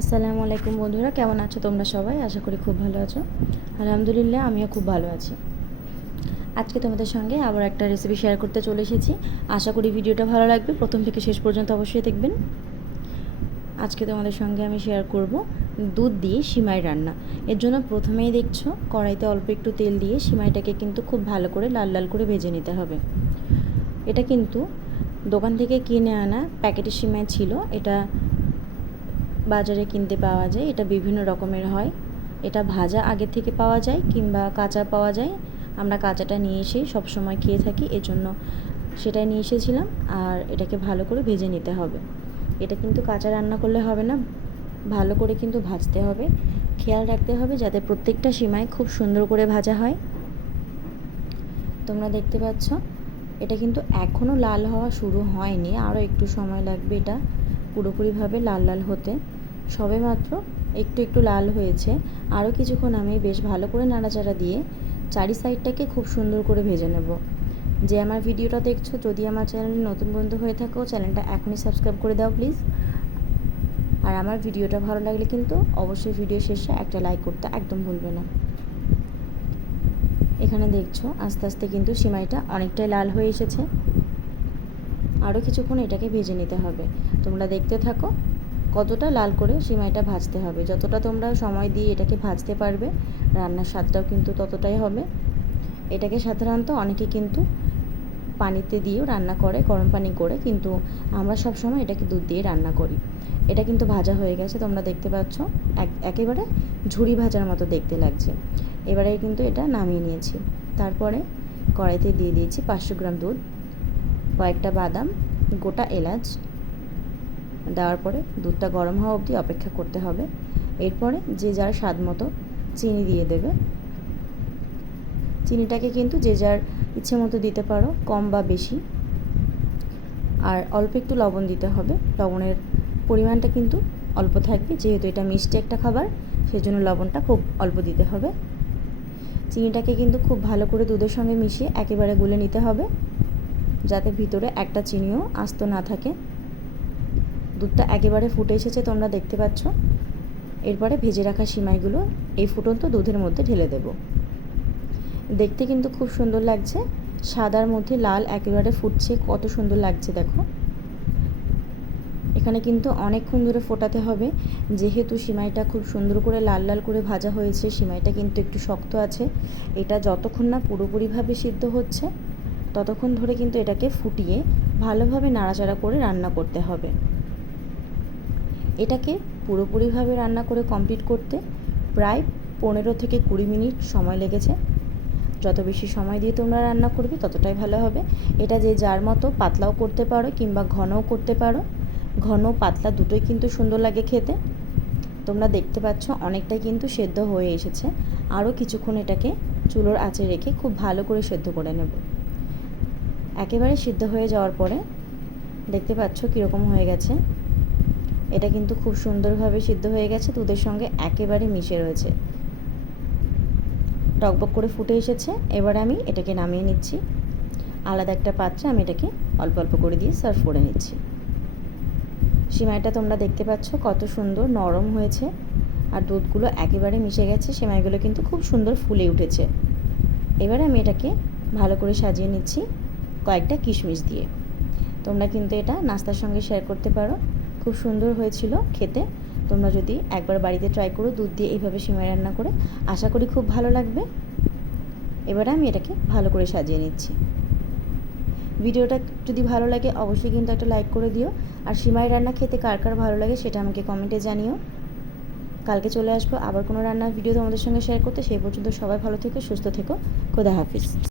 আসসালামু আলাইকুম বন্ধুরা, কেমন আছো তোমরা সবাই? আশা করি খুব ভালো আছো। আলহামদুলিল্লাহ, আমিও খুব ভালো আছি। আজকে তোমাদের সঙ্গে আবার একটা রেসিপি শেয়ার করতে চলে এসেছি। আশা করি ভিডিওটা ভালো লাগবে। প্রথম থেকে শেষ পর্যন্ত অবশ্যই দেখবেন। আজকে তোমাদের সঙ্গে আমি শেয়ার করব দুধ দিয়ে সিমাই রান্না। এর জন্য প্রথমেই দেখছ, কড়াইতে অল্প একটু তেল দিয়ে সিমাইটাকে কিন্তু খুব ভালো করে লাল লাল করে ভেজে নিতে হবে। এটা কিন্তু দোকান থেকে কিনে আনা প্যাকেটের সিমাই ছিল। এটা বাজারে কিনতে পাওয়া যায়, এটা বিভিন্ন রকমের হয়। এটা ভাজা আগে থেকে পাওয়া যায় কিংবা কাঁচা পাওয়া যায়। আমরা কাঁচাটা নিয়ে এসেই সবসময় খেয়ে থাকি, এজন্য সেটাই নিয়ে এসেছিলাম আর এটাকে ভালো করে ভেজে নিতে হবে। এটা কিন্তু কাঁচা রান্না করলে হবে না, ভালো করে কিন্তু ভাজতে হবে। খেয়াল রাখতে হবে যাতে প্রত্যেকটা সীমায় খুব সুন্দর করে ভাজা হয়। তোমরা দেখতে পাচ্ছ, এটা কিন্তু এখনও লাল হওয়া শুরু হয়নি আরও একটু সময় লাগবে এটা পুরোপুরিভাবে লাল লাল হতে। সবে মাত্র একটু একটু লাল হয়েছে। আরও কিছুক্ষণ আমি বেশ ভালো করে নাড়াচাড়া দিয়ে চারি সাইডটাকে খুব সুন্দর করে ভেজে নেব। যে আমার ভিডিওটা দেখছ, যদি আমার চ্যানেলে নতুন বন্ধু হয়ে থাকো, চ্যানেলটা এখনই সাবস্ক্রাইব করে দাও প্লিজ। আর আমার ভিডিওটা ভালো লাগলে কিন্তু অবশ্যই ভিডিও শেষে একটা লাইক করতে একদম ভুলবে না। এখানে দেখছ, আস্তে আস্তে কিন্তু সিমাইটা অনেকটাই লাল হয়ে এসেছে। আরও কিছুক্ষণ এটাকে ভেজে নিতে হবে। তোমরা দেখতে থাকো কতটা লাল করে সিমাইটা ভাজতে হবে। যতটা তোমরা সময় দিয়ে এটাকে ভাজতে পারবে, রান্নার স্বাদটাও কিন্তু ততটাই হবে। এটাকে সাধারণত অনেকে কিন্তু পানিতে দিয়েও রান্না করে, গরম পানি করে, কিন্তু আমরা সব সময় এটাকে দুধ দিয়ে রান্না করি। এটা কিন্তু ভাজা হয়ে গেছে, তোমরা দেখতে পাচ্ছ। একেবারে ঝুড়ি ভাজার মতো দেখতে লাগছে। এবারে কিন্তু এটা নামিয়ে নিয়েছি। তারপরে কড়াইতে দিয়ে দিয়েছি পাঁচশো গ্রাম দুধ, কয়েকটা বাদাম, গোটা এলাচ দেওয়ার পরে দুধটা গরম হওয়া অবধি অপেক্ষা করতে হবে। এরপরে যে যার স্বাদ মতো চিনি দিয়ে দেবে। চিনিটাকে কিন্তু যে যার ইচ্ছে মতো দিতে পারো, কম বা বেশি। আর অল্প একটু লবণ দিতে হবে। লবণের পরিমাণটা কিন্তু অল্প থাকবে, যেহেতু এটা মিষ্টি একটা খাবার সেই জন্য লবণটা খুব অল্প দিতে হবে। চিনিটাকে কিন্তু খুব ভালো করে দুধের সঙ্গে মিশিয়ে একেবারে গুলে নিতে হবে, যাতে ভিতরে একটা চিনিও আস্ত না থাকে। দুধটা একেবারে ফুটে এসেছে তোমরা দেখতে পাচ্ছ। এরপরে ভেজে রাখা সিমাইগুলো, এই ফুটন্ত দুধের মধ্যে ঢেলে দেব। দেখতে কিন্তু খুব সুন্দর লাগছে। সাদার মধ্যে লাল একেবারে ফুটছে, কত সুন্দর লাগছে দেখো। এখানে কিন্তু অনেকক্ষণ ধরে ফোটাতে হবে। যেহেতু সিমাইটা খুব সুন্দর করে লাল লাল করে ভাজা হয়েছে, সিমাইটা কিন্তু একটু শক্ত আছে। এটা যতক্ষণ না পুরোপুরিভাবে সিদ্ধ হচ্ছে, ততক্ষণ ধরে কিন্তু এটাকে ফুটিয়ে ভালোভাবে নাড়াচাড়া করে রান্না করতে হবে। এটাকে পুরোপুরিভাবে রান্না করে কমপ্লিট করতে প্রায় পনেরো থেকে কুড়ি মিনিট সময় লেগেছে। যত বেশি সময় দিয়ে তোমরা রান্না করবে, ততটাই ভালো হবে। এটা যে যার মতো পাতলাও করতে পারো কিংবা ঘনও করতে পারো। ঘন পাতলা দুটোই কিন্তু সুন্দর লাগে খেতে। তোমরা দেখতে পাচ্ছ অনেকটাই কিন্তু সেদ্ধ হয়ে এসেছে। আরও কিছুক্ষণ এটাকে চুলোর আঁচে রেখে খুব ভালো করে সেদ্ধ করে নেব। একেবারে সিদ্ধ হয়ে যাওয়ার পরে দেখতে পাচ্ছ কীরকম হয়ে গেছে। এটা কিন্তু খুব সুন্দরভাবে সিদ্ধ হয়ে গেছে, দুধের সঙ্গে একেবারে মিশে রয়েছে। টকবক করে ফুটে এসেছে, এবার আমি এটাকে নামিয়ে নিচ্ছি। আলাদা একটা পাত্রে আমি এটাকে অল্প অল্প করে দিয়ে সার্ভ করে নিচ্ছি। সিমাইটা তোমরা দেখতে পাচ্ছ কত সুন্দর নরম হয়েছে, আর দুধগুলো একেবারে মিশে গেছে, সিমাইগুলো কিন্তু খুব সুন্দর ফুলে উঠেছে। এবারে আমি এটাকে ভালো করে সাজিয়ে নিচ্ছি কয়েকটা কিশমিশ দিয়ে। তোমরা কিন্তু এটা নাস্তার সঙ্গে শেয়ার করতে পারো। খুব সুন্দর হয়েছিল খেতে। তোমরা যদি একবার বাড়িতে ট্রাই করো, দুধ দিয়ে এইভাবে সিমাই রান্না করে, আশা করি খুব ভালো লাগবে। এবারে আমি এটাকে ভালো করে সাজিয়ে নিচ্ছি। ভিডিওটা যদি ভালো লাগে, অবশ্যই কিন্তু একটা লাইক করে দিও। আর সিমাই রান্না খেতে কার কার ভালো লাগে সেটা আমাকে কমেন্টে জানিও। কালকে চলে আসব আবার কোনো রান্নার ভিডিও তোমাদের সঙ্গে শেয়ার করতে। সেই পর্যন্ত সবাই ভালো থেকো, সুস্থ থেকো। খোদা হাফিজ।